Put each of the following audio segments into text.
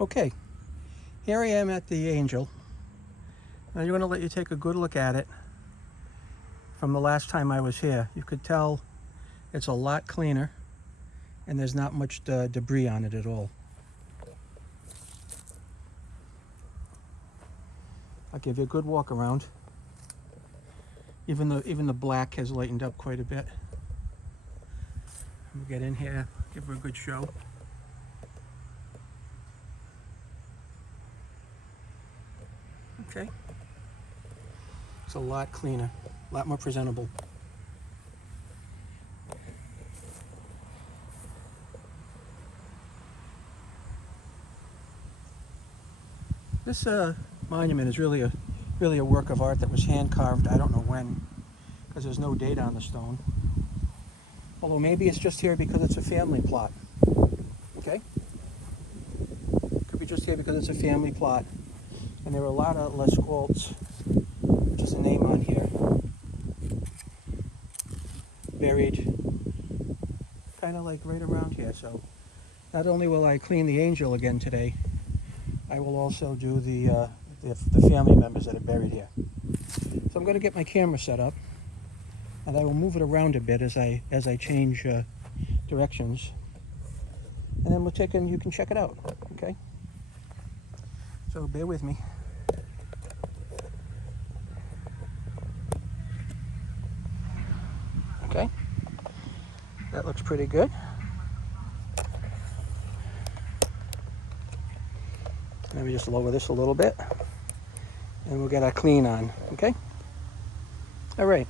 Okay, here I am at the Angel. Now I'm going to let you take a good look at it from the last time I was here. You could tell it's a lot cleaner and there's not much debris on it at all. I'll give you a good walk around. Even the black has lightened up quite a bit. We'll get in here, give her a good show. Okay. It's a lot cleaner, a lot more presentable. This monument is really a work of art that was hand carved. I don't know when, because there's no date on the stone. Although maybe it's just here because it's a family plot. Okay? Could be just here because it's a family plot. And there were a lot of Les Qualts, which is a name on here, buried kind of like right around here. So not only will I clean the Angel again today, I will also do the family members that are buried here. So I'm going to get my camera set up, and I will move it around a bit as I change directions, and then you can check it out. Okay? So bear with me. Okay, that looks pretty good. Let me just lower this a little bit, and we'll get our clean on. Okay? All right.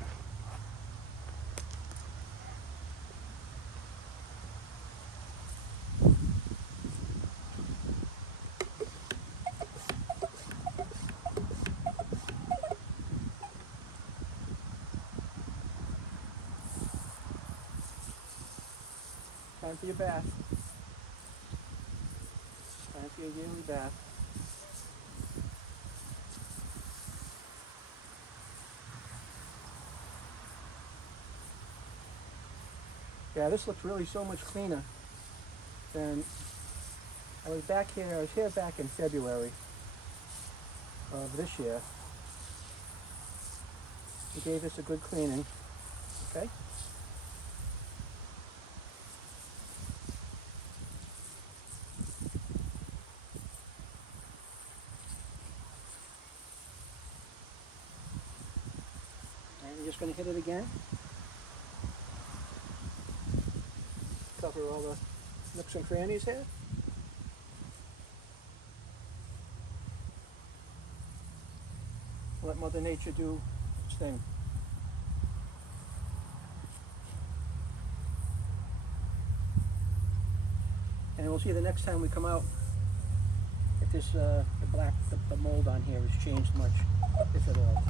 Time for your bath. Time for your yearly bath. Yeah, this looks really so much cleaner than I was here back in February of this year. We gave this a good cleaning. Okay? And we're just going to hit it again. Cover all the nooks and crannies here. Let Mother Nature do its thing. And we'll see the next time we come out if this the mold on here has changed much, if at all.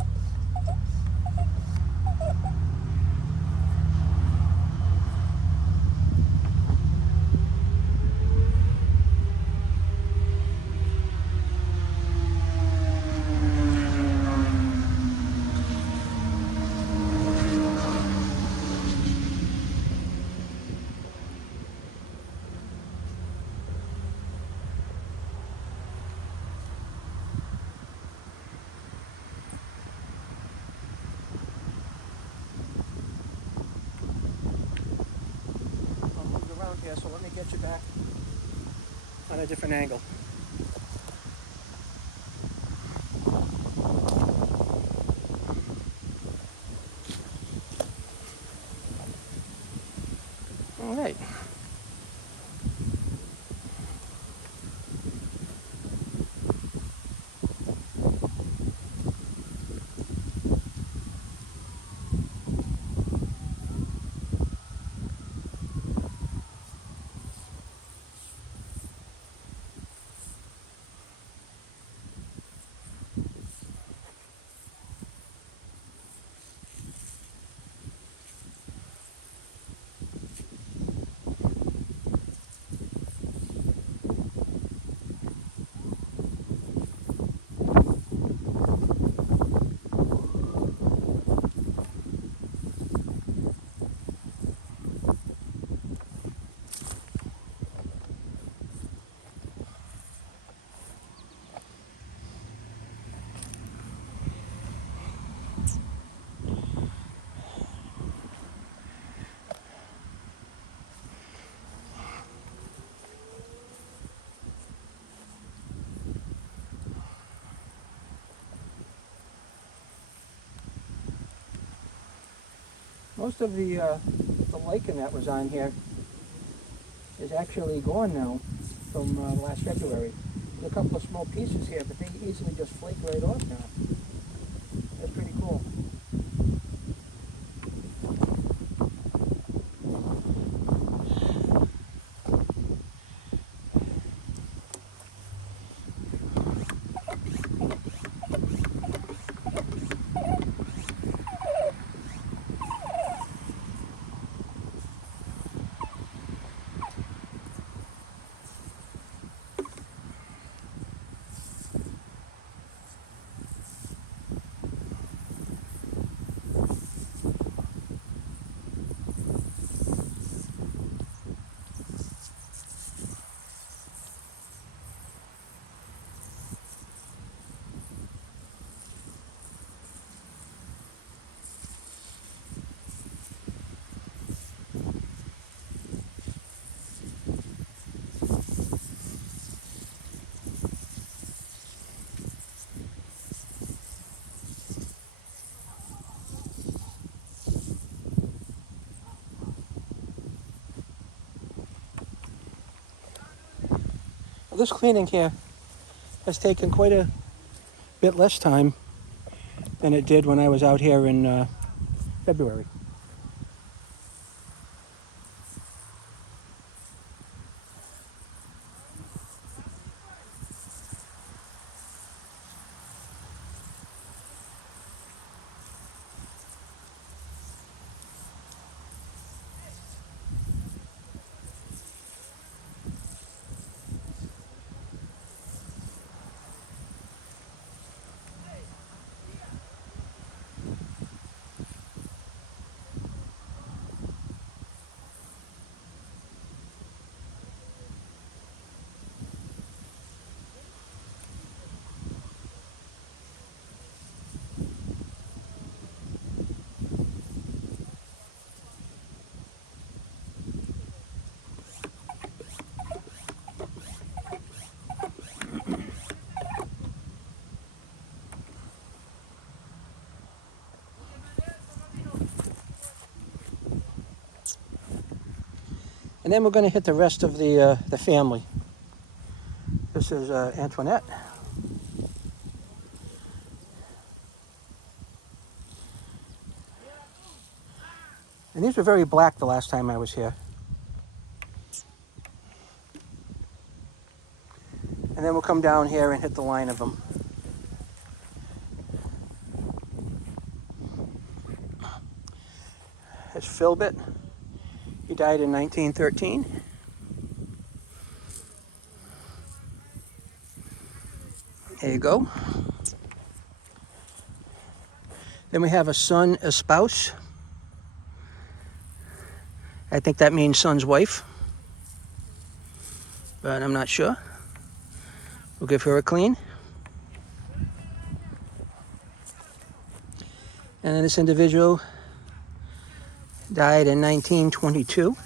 Yeah, so let me get you back on a different angle. All right. Most of the lichen that was on here is actually gone now from last February. There's a couple of small pieces here, but they easily just flake right off now. That's pretty cool. This cleaning here has taken quite a bit less time than it did when I was out here in February. And then we're going to hit the rest of the family. This is Antoinette. And these were very black the last time I was here. And then we'll come down here and hit the line of them. There's Philbit. He died in 1913. There you go. Then we have a son, a spouse. I think that means son's wife, but I'm not sure. We'll give her a clean. And then this individual died in 1922.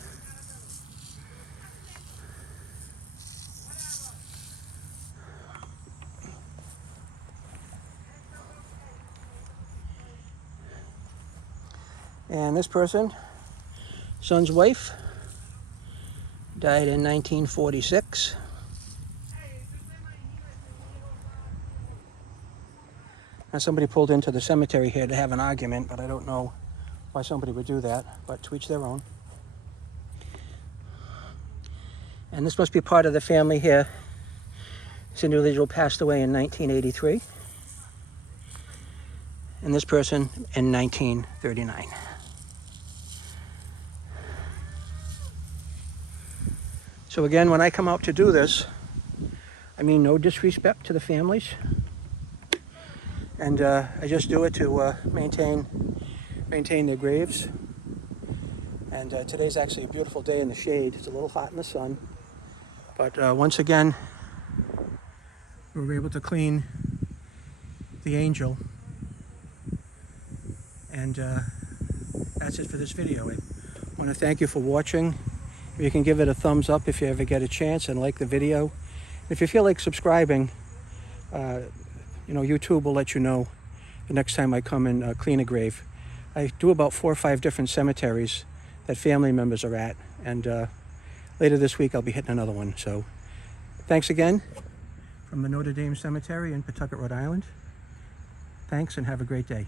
And this person, son's wife, died in 1946. Now somebody pulled into the cemetery here to have an argument, but I don't know why somebody would do that, but to each their own. And this must be part of the family here. This individual passed away in 1983. And this person in 1939. So again, when I come out to do this, I mean no disrespect to the families. And I just do it to maintain their graves. And today's actually a beautiful day in the shade. It's a little hot in the sun. But once again, we were able to clean the angel. And that's it for this video. I want to thank you for watching. If you can give it a thumbs up if you ever get a chance and like the video. If you feel like subscribing, YouTube will let you know the next time I come and clean a grave. I do about 4 or 5 different cemeteries that family members are at, and later this week I'll be hitting another one. So thanks again from the Notre Dame Cemetery in Pawtucket, Rhode Island. Thanks, and have a great day.